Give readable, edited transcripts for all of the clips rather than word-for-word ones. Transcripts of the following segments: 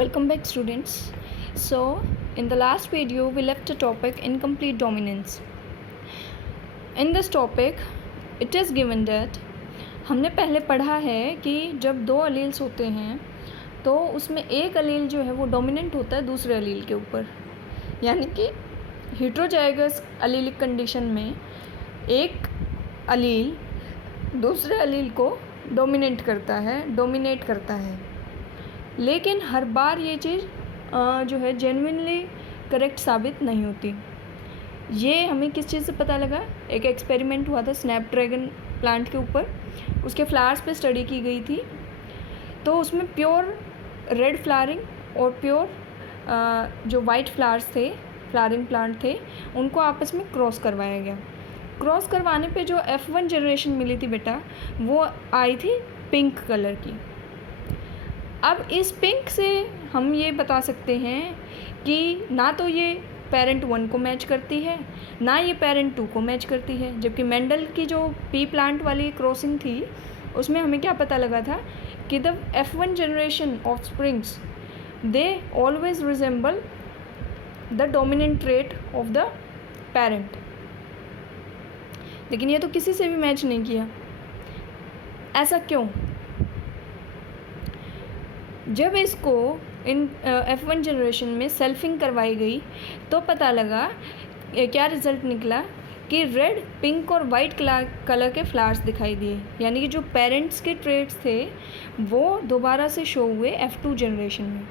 Welcome back, students. So, in the last video, we left the topic incomplete dominance. In this topic, it is given that हमने पहले पढ़ा है कि जब दो अलील्स होते हैं तो उसमें एक अलील जो है वो डोमिनेंट होता है दूसरे अलील के ऊपर, यानी कि हेटेरोजाइगस अलीलिक कंडीशन में एक अलील दूसरे अलील को डोमिनेट करता है। लेकिन हर बार ये चीज़ जो है जेन्युइनली करेक्ट साबित नहीं होती। ये हमें किस चीज़ से पता लगा? एक एक्सपेरिमेंट हुआ था स्नैपड्रैगन प्लांट के ऊपर, उसके फ्लावर्स पे स्टडी की गई थी। तो उसमें प्योर रेड फ्लावरिंग और प्योर जो वाइट फ्लावर्स थे, फ्लावरिंग प्लांट थे, उनको आपस में क्रॉस करवाया गया। क्रॉस करवाने पे जो F1 जनरेशन मिली थी बेटा, वो आई थी पिंक कलर की। अब इस पिंक से हम ये बता सकते हैं कि ना तो ये पेरेंट 1 को मैच करती है, ना ये पेरेंट 2 को मैच करती है। जबकि मेंडल की जो पी प्लांट वाली क्रॉसिंग थी उसमें हमें क्या पता लगा था कि the F1 generation of springs they always resemble the dominant trait of the parent. लेकिन ये तो किसी से भी मैच नहीं किया। ऐसा क्यों? जब इसको इन F1 जनरेशन में सेल्फिंग करवाई गई तो पता लगा, क्या रिज़ल्ट निकला कि रेड, पिंक और वाइट कलर के फ्लावर्स दिखाई दिए। यानी कि जो पेरेंट्स के ट्रेट्स थे वो दोबारा से शो हुए F2 जनरेशन में।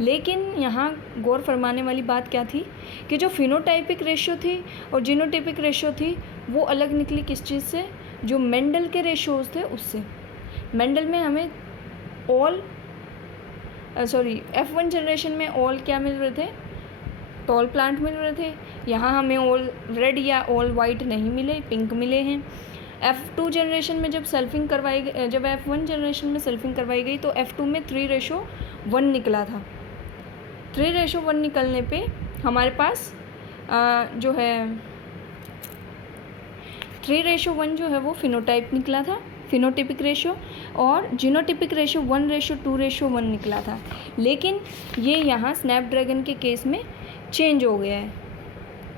लेकिन यहाँ गौर फरमाने वाली बात क्या थी कि जो फिनोटाइपिक रेशियो थी और जीनोटाइपिक रेशियो थी वो अलग निकली। किस चीज़ से? जो मेंडल के रेशियोज़ थे उससे। मेंडल में हमें F1 जनरेशन में ऑल क्या मिल रहे थे? टॉल प्लांट मिल रहे थे। यहाँ हमें ऑल रेड या ऑल वाइट नहीं मिले, पिंक मिले हैं। F2 जनरेशन में जब F1 जनरेशन में सेल्फिंग करवाई गई तो F2 में 3:1 निकला था। 3:1 निकलने पे हमारे पास जो है 3:1 जो है वो फिनोटाइप निकला था, फिनोटिपिक रेशियो, और जीनोटिपिक रेशियो 1:2:1 निकला था। लेकिन ये यहाँ स्नैपड्रैगन के केस में चेंज हो गया है।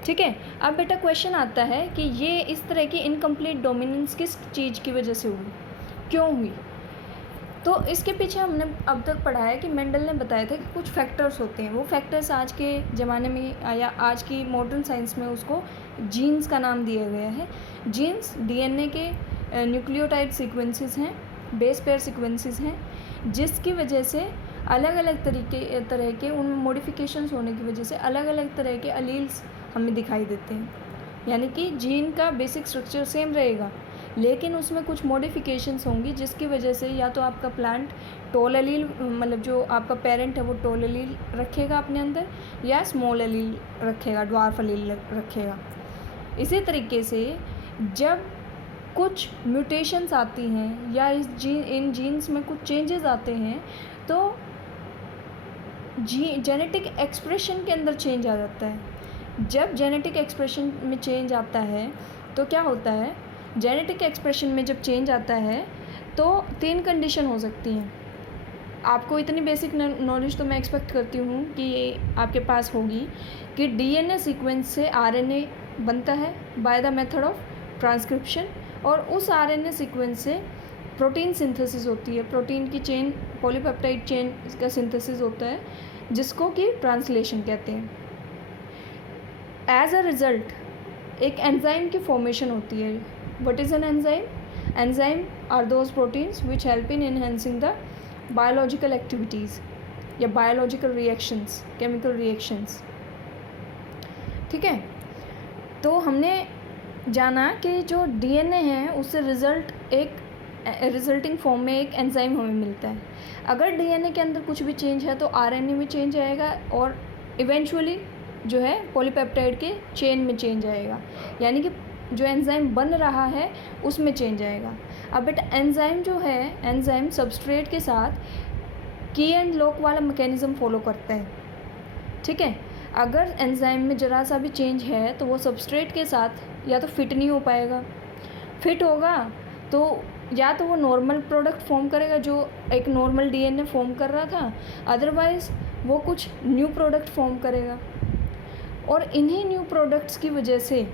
ठीक है। अब बेटा क्वेश्चन आता है कि ये इस तरह की इनकम्प्लीट डोमिनेंस किस चीज़ की वजह से हुई, क्यों हुई? तो इसके पीछे हमने अब तक पढ़ा है कि मेंडल ने बताया था कि कुछ फैक्टर्स होते हैं। वो फैक्टर्स आज के ज़माने में या आज की मॉडर्न साइंस में उसको जीन्स का नाम दिया गया है। जीन्स DNA के न्यूक्लियोटाइड सीक्वेंसेस हैं, बेस पेयर सीक्वेंसेस हैं, जिसकी वजह से अलग अलग तरह के उनमें मॉडिफिकेशंस होने की वजह से अलग अलग तरह के अलील्स हमें दिखाई देते हैं। यानी कि जीन का बेसिक स्ट्रक्चर सेम रहेगा लेकिन उसमें कुछ मॉडिफिकेशंस होंगी जिसकी वजह से या तो आपका प्लांट टॉल अलील, मतलब जो आपका पेरेंट है वो टॉल अलील रखेगा अपने अंदर, या स्मॉल अलील रखेगा, ड्वार्फ अलील रखेगा। इसी तरीके से जब कुछ म्यूटेशंस आती हैं या इन जीन्स में कुछ चेंजेस आते हैं तो जेनेटिक एक्सप्रेशन के अंदर चेंज आ जाता है। जब जेनेटिक एक्सप्रेशन में चेंज आता है तो क्या होता है? जेनेटिक एक्सप्रेशन में जब चेंज आता है तो 3 कंडीशन हो सकती हैं। आपको इतनी बेसिक नॉलेज तो मैं एक्सपेक्ट करती हूँ कि ये आपके पास होगी कि DNA सीक्वेंस से RNA बनता है by the method of transcription, और उस RNA सीक्वेंस से प्रोटीन सिंथेसिस होती है। प्रोटीन की चेन, पॉलीपेप्टाइड चेन का सिंथेसिस होता है जिसको कि ट्रांसलेशन कहते हैं। एज अ रिज़ल्ट एक एंजाइम की फॉर्मेशन होती है। What is an enzyme? Enzyme are those proteins which help in enhancing the biological activities या बायोलॉजिकल रिएक्शंस, केमिकल रिएक्शंस। ठीक है। तो हमने जाना कि जो DNA है उससे रिजल्टिंग फॉर्म में एक एंजाइम हमें मिलता है। अगर DNA के अंदर कुछ भी चेंज है तो RNA में चेंज आएगा और इवेंचुअली जो है पॉलीपेप्टाइड के चेन में चेंज आएगा, यानी कि जो एंजाइम बन रहा है उसमें चेंज आएगा। अब बेटा एंजाइम जो है, एंजाइम सबस्ट्रेट के साथ की एंड लॉक वाला मैकेनिज़्म फॉलो करता है। ठीक है। अगर एंजाइम में ज़रा सा भी चेंज है तो वो सबस्ट्रेट के साथ या तो फिट नहीं हो पाएगा, फिट होगा तो या तो वो नॉर्मल प्रोडक्ट फॉर्म करेगा जो एक नॉर्मल डीएनए फॉर्म कर रहा था, अदरवाइज़ वो कुछ न्यू प्रोडक्ट फॉर्म करेगा। और इन्हीं न्यू प्रोडक्ट्स की वजह से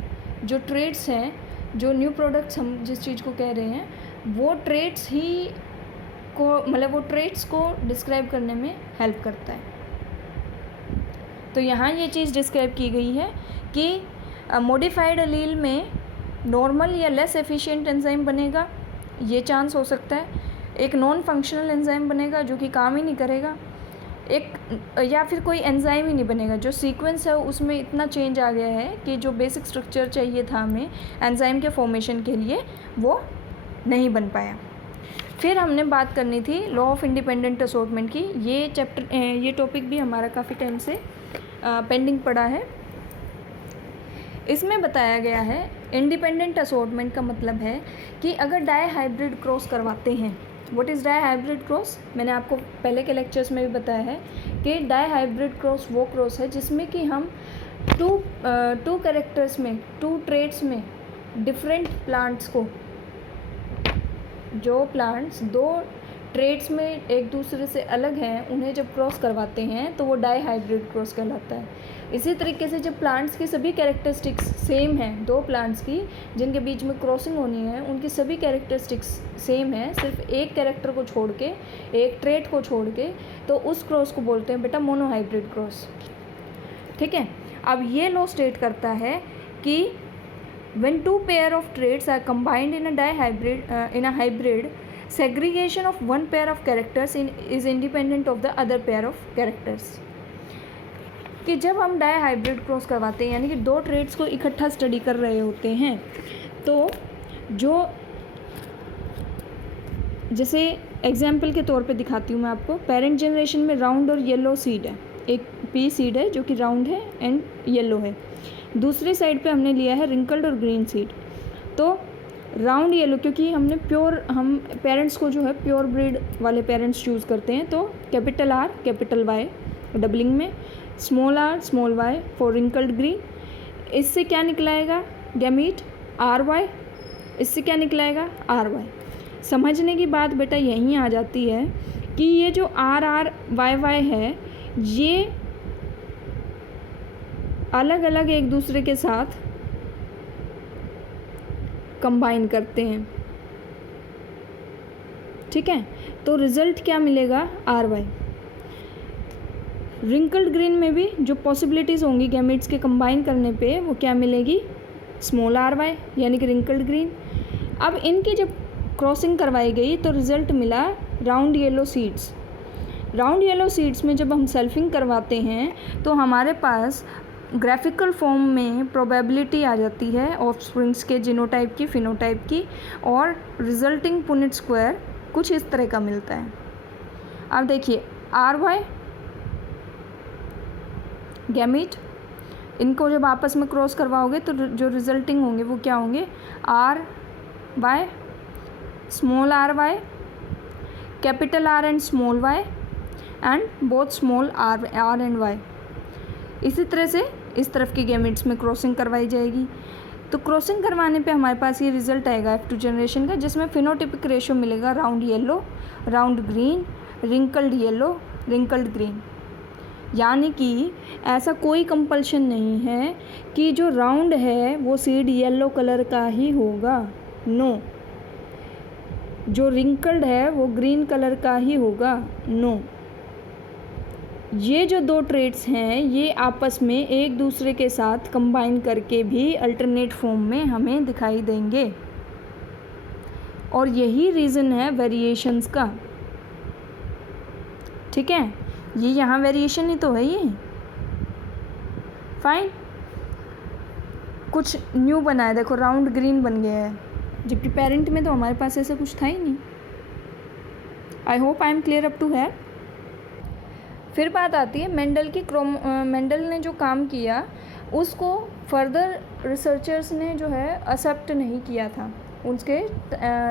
जो ट्रेड्स हैं, जो न्यू प्रोडक्ट्स हम जिस चीज़ को कह रहे हैं, वो ट्रेड्स ही को मतलब वो ट्रेड्स को डिस्क्राइब करने में हेल्प करता है। तो यहाँ ये चीज़ डिस्क्राइब की गई है कि मॉडिफाइड एलील में नॉर्मल या लेस एफिशिएंट एंजाइम बनेगा, ये चांस हो सकता है। एक नॉन फंक्शनल एंजाइम बनेगा जो कि काम ही नहीं करेगा, एक या फिर कोई एंजाइम ही नहीं बनेगा। जो सीक्वेंस है उसमें इतना चेंज आ गया है कि जो बेसिक स्ट्रक्चर चाहिए था हमें एंजाइम के फॉर्मेशन के लिए, वो नहीं बन पाया। फिर हमने बात करनी थी लॉ ऑफ इंडिपेंडेंट असॉर्टमेंट की। ये टॉपिक भी हमारा काफ़ी टाइम से पेंडिंग पड़ा है। इसमें बताया गया है इंडिपेंडेंट असॉर्टमेंट का मतलब है कि अगर डाई हाइब्रिड क्रॉस करवाते हैं। What is dihybrid cross? मैंने आपको पहले के लेक्चर्स में भी बताया है कि डाई हाइब्रिड क्रॉस वो क्रॉस है जिसमें कि हम टू कैरेक्टर्स में, टू ट्रेट्स में डिफरेंट प्लांट्स को, जो प्लांट्स दो ट्रेट्स में एक दूसरे से अलग हैं, उन्हें जब क्रॉस करवाते हैं तो वो डाई हाइब्रिड क्रॉस कहलाता है। इसी तरीके से जब प्लांट्स की सभी कैरेक्टरिस्टिक्स सेम हैं, दो प्लांट्स की जिनके बीच में क्रॉसिंग होनी है, उनकी सभी कैरेक्टरिस्टिक्स सेम है, सिर्फ एक कैरेक्टर को छोड़ के, एक ट्रेट को छोड़ के, तो उस क्रॉस को बोलते हैं बेटा मोनोहाइब्रिड क्रॉस। ठीक है। अब ये लॉ स्टेट करता है कि when two pair of traits are combined in a hybrid, segregation of one pair of characters is independent of the other pair of characters। कि जब हम डाई हाइब्रिड क्रॉस करवाते हैं, यानी कि दो ट्रेट्स को इकट्ठा स्टडी कर रहे होते हैं, तो जो जैसे एग्जाम्पल के तौर पे दिखाती हूँ मैं आपको। पेरेंट जनरेशन में राउंड और येलो सीड है, एक पी सीड है जो कि राउंड है एंड येलो है। दूसरे साइड पे हमने लिया है रिंकल्ड और ग्रीन सीड। तो राउंड येलो, क्योंकि हम पेरेंट्स को जो है प्योर ब्रीड वाले पेरेंट्स चूज़ करते हैं, तो capital R capital Y doubling में, small R small Y for wrinkled green. इससे क्या निकलाएगा? Gamete R Y. इससे क्या निकलाएगा? R Y. समझने की बात बेटा यहीं आ जाती है कि ये जो आर आर वाई वाई है, ये अलग अलग एक दूसरे के साथ कंबाइन करते हैं। ठीक है। तो रिजल्ट क्या मिलेगा? R Y. रिंकल्ड ग्रीन में भी जो पॉसिबिलिटीज़ होंगी गैमेट्स के कंबाइन करने पे, वो क्या मिलेगी? स्मॉल आर वाई, यानी कि रिंकल्ड ग्रीन। अब इनकी जब क्रॉसिंग करवाई गई तो रिज़ल्ट मिला round yellow seeds. Round yellow seeds में जब हम सेल्फिंग करवाते हैं तो हमारे पास ग्राफिकल फॉर्म में प्रोबेबिलिटी आ जाती है ऑफस्प्रिंग्स के जीनोटाइप की, फिनोटाइप की, और रिजल्टिंग पुनेट स्क्वायर कुछ इस तरह का मिलता है। अब देखिए आर वाई गैमीट, इनको जब आपस में क्रॉस करवाओगे तो जो रिजल्टिंग होंगे वो क्या होंगे? R Y, small R Y, capital R and small Y, and both small R and Y. इसी तरह से इस तरफ की गैमेट्स में क्रॉसिंग करवाई जाएगी। तो क्रॉसिंग करवाने पे हमारे पास ये रिजल्ट आएगा F2 जनरेशन का, जिसमें फिनोटिपिक रेशियो मिलेगा round yellow, round green, wrinkled yellow, wrinkled green. यानी कि ऐसा कोई कंपल्शन नहीं है कि जो राउंड है वो सीड येलो कलर का ही होगा। नो। जो रिंकल्ड है वो ग्रीन कलर का ही होगा। नो। ये जो दो ट्रेट्स हैं ये आपस में एक दूसरे के साथ कंबाइन करके भी अल्टरनेट फॉर्म में हमें दिखाई देंगे, और यही रीज़न है वेरिएशंस का। ठीक है। ये यहाँ वेरिएशन ही तो है। ये फाइन। कुछ न्यू बना है, देखो राउंड ग्रीन बन गया है, जबकि पेरेंट में तो हमारे पास ऐसा कुछ था ही नहीं। I hope I am clear up to है। फिर बात आती है मेंडल की। मेंडल ने जो काम किया उसको फर्दर रिसर्चर्स ने जो है एक्सेप्ट नहीं किया था। उसके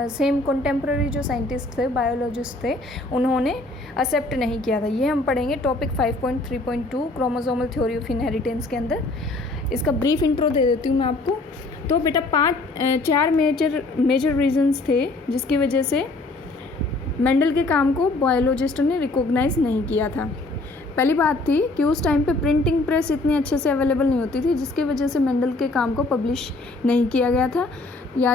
सेम कंटेम्प्रेरी जो साइंटिस्ट थे, बायोलॉजिस्ट थे, उन्होंने एक्सेप्ट नहीं किया था। ये हम पढ़ेंगे topic 5.3.2 chromosomal theory of inheritance के अंदर। इसका ब्रीफ इंट्रो दे देती हूँ मैं आपको। तो बेटा चार मेजर रीजंस थे जिसकी वजह से मेंडल के काम को बायोलॉजिस्टों ने रिकॉग्नाइज़ नहीं किया था। पहली बात थी कि उस टाइम पे प्रिंटिंग प्रेस इतनी अच्छे से अवेलेबल नहीं होती थी, जिसकी वजह से मेंडल के काम को पब्लिश नहीं किया गया था या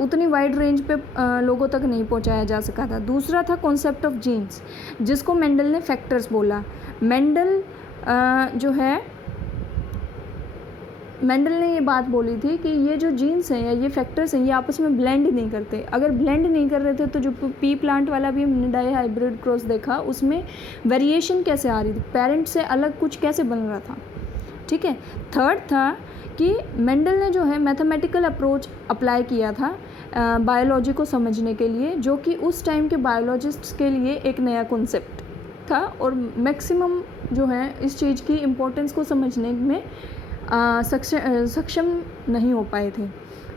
उतनी वाइड रेंज पे लोगों तक नहीं पहुंचाया जा सका था। दूसरा था कॉन्सेप्ट ऑफ जीन्स, जिसको मेंडल ने फैक्टर्स बोला। मेंडल ने ये बात बोली थी कि ये जो जीन्स हैं या ये फैक्टर्स हैं ये आपस में ब्लेंड नहीं करते। अगर ब्लेंड नहीं कर रहे थे तो जो पी प्लांट वाला भी हमने डाई हाइब्रिड क्रॉस देखा, उसमें वेरिएशन कैसे आ रही थी, पेरेंट से अलग कुछ कैसे बन रहा था। ठीक है। थर्ड था कि मेंडल ने जो है मैथमेटिकल अप्रोच अप्लाई किया था बायोलॉजी को समझने के लिए, जो कि उस टाइम के बायोलॉजिस्ट्स के लिए एक नया कॉन्सेप्ट था और मैक्सिमम जो है इस चीज़ की इम्पोर्टेंस को समझने में सक्षम नहीं हो पाए थे,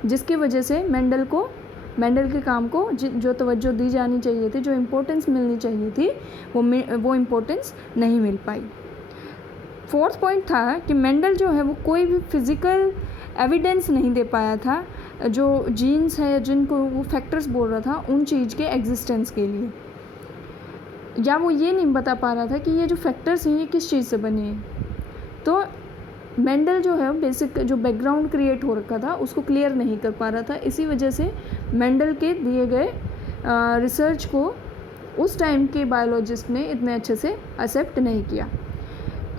जिसकी वजह से मेंडल के काम को जो तवज्जो दी जानी चाहिए थी, जो इम्पोर्टेंस मिलनी चाहिए थी, वो इम्पोर्टेंस नहीं मिल पाई। फोर्थ पॉइंट था कि मेंडल जो है वो कोई भी फिज़िकल एविडेंस नहीं दे पाया था जो जीन्स है या जिनको वो फैक्टर्स बोल रहा था उन चीज़ के एग्जिस्टेंस के लिए, या वो ये नहीं बता पा रहा था कि ये जो फैक्टर्स हैं ये किस चीज़ से बने हैं। तो मेंडल जो है बेसिक जो बैकग्राउंड क्रिएट हो रखा था उसको क्लियर नहीं कर पा रहा था। इसी वजह से मेंडल के दिए गए रिसर्च को उस टाइम के बायोलॉजिस्ट ने इतने अच्छे से एक्सेप्ट नहीं किया।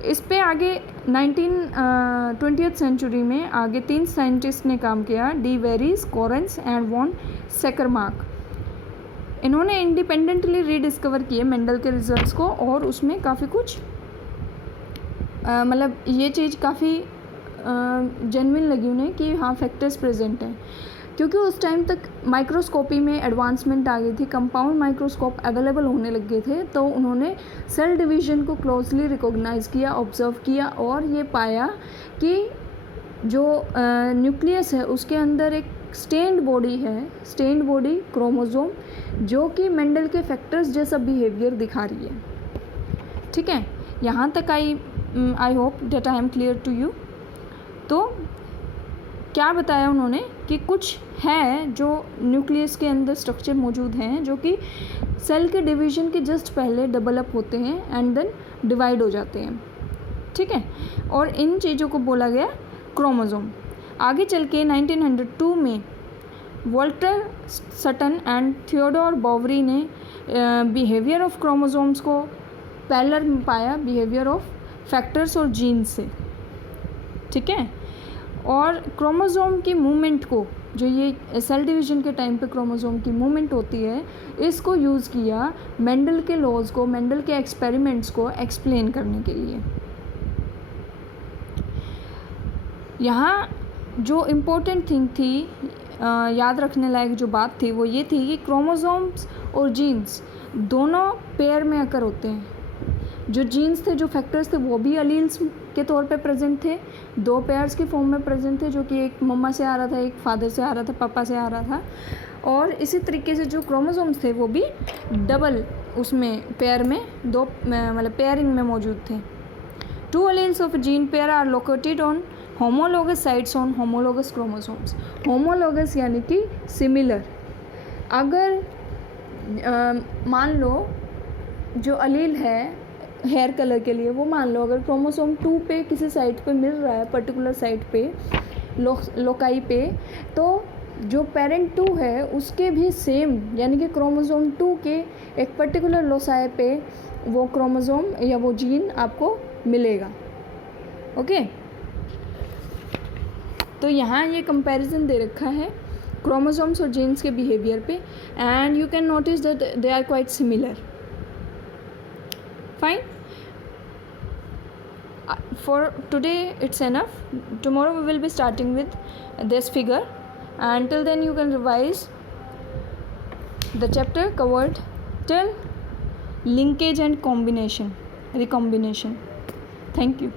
इस पे आगे 20th सेंचुरी में आगे 3 साइंटिस्ट ने काम किया, de Vries, Correns and von Tschermak. इन्होंने इंडिपेंडेंटली रीडिस्कवर किए मेंडल के रिजल्ट्स को और उसमें काफ़ी कुछ मतलब ये चीज़ काफ़ी जेन्युइन लगी उन्हें कि हाँ फैक्टर्स प्रेजेंट हैं, क्योंकि उस टाइम तक माइक्रोस्कोपी में एडवांसमेंट आ गई थी, कंपाउंड माइक्रोस्कोप अवेलेबल होने लग गए थे। तो उन्होंने सेल डिवीज़न को क्लोजली रिकॉग्नाइज़ किया, ऑब्जर्व किया और ये पाया कि जो न्यूक्लियस है उसके अंदर एक स्टेन्ड बॉडी क्रोमोसोम, जो कि मेंडल के फैक्टर्स जैसा बिहेवियर दिखा रही है। ठीक है, यहाँ तक I hope that I am clear to you. तो क्या बताया उन्होंने कि कुछ है जो न्यूक्लियस के अंदर स्ट्रक्चर मौजूद हैं जो कि सेल के डिवीज़न के जस्ट पहले डेवलप होते हैं एंड देन डिवाइड हो जाते हैं। ठीक है, और इन चीज़ों को बोला गया क्रोमोसोम। आगे चल के 1902 में वॉल्टर सटन एंड थियोडोर बॉवरी ने बिहेवियर ऑफ क्रोमोसोम्स को पैरेलल में पाया बिहेवियर ऑफ फैक्टर्स और जीन्स से। ठीक है, और क्रोमोसोम की मूवमेंट को, जो ये सेल डिवीज़न के टाइम पे क्रोमोसोम की मूवमेंट होती है, इसको यूज़ किया मेंडल के लॉज को, मेंडल के एक्सपेरिमेंट्स को एक्सप्लेन करने के लिए। यहाँ जो इम्पोर्टेंट थिंग थी, याद रखने लायक जो बात थी वो ये थी कि क्रोमोसोम्स और जीन्स दोनों पेयर में अकर होते हैं। जो जीन्स थे, जो फैक्टर्स थे, वो भी अलील्स के तौर पे प्रेजेंट थे, 2 पेयर्स की फॉर्म में प्रेजेंट थे, जो कि एक मम्मा से आ रहा था, एक फादर से आ रहा था, पापा से आ रहा था। और इसी तरीके से जो क्रोमोसोम्स थे वो भी डबल उसमें पेयर में मतलब पेयरिंग में मौजूद थे। 2 alleles of a gene pair are located on homologous sites on homologous chromosomes। homologous यानी कि सिमिलर। अगर मान लो जो अलील है हेयर कलर के लिए, वो मान लो अगर क्रोमोसोम 2 पे किसी साइट पे मिल रहा है, पर्टिकुलर साइट पे, लोकाई पे, तो जो पेरेंट 2 है उसके भी सेम यानी कि क्रोमोसोम 2 के एक पर्टिकुलर लोसाई पे वो क्रोमोसोम या वो जीन आपको मिलेगा। ओके, तो यहाँ ये कंपैरिजन दे रखा है क्रोमोसोम्स और जीन्स के बिहेवियर पे, and you can notice that they are quite similar. Fine. For today it's enough. Tomorrow we will be starting with this figure. Until then you can revise the chapter covered till linkage and recombination. Thank you.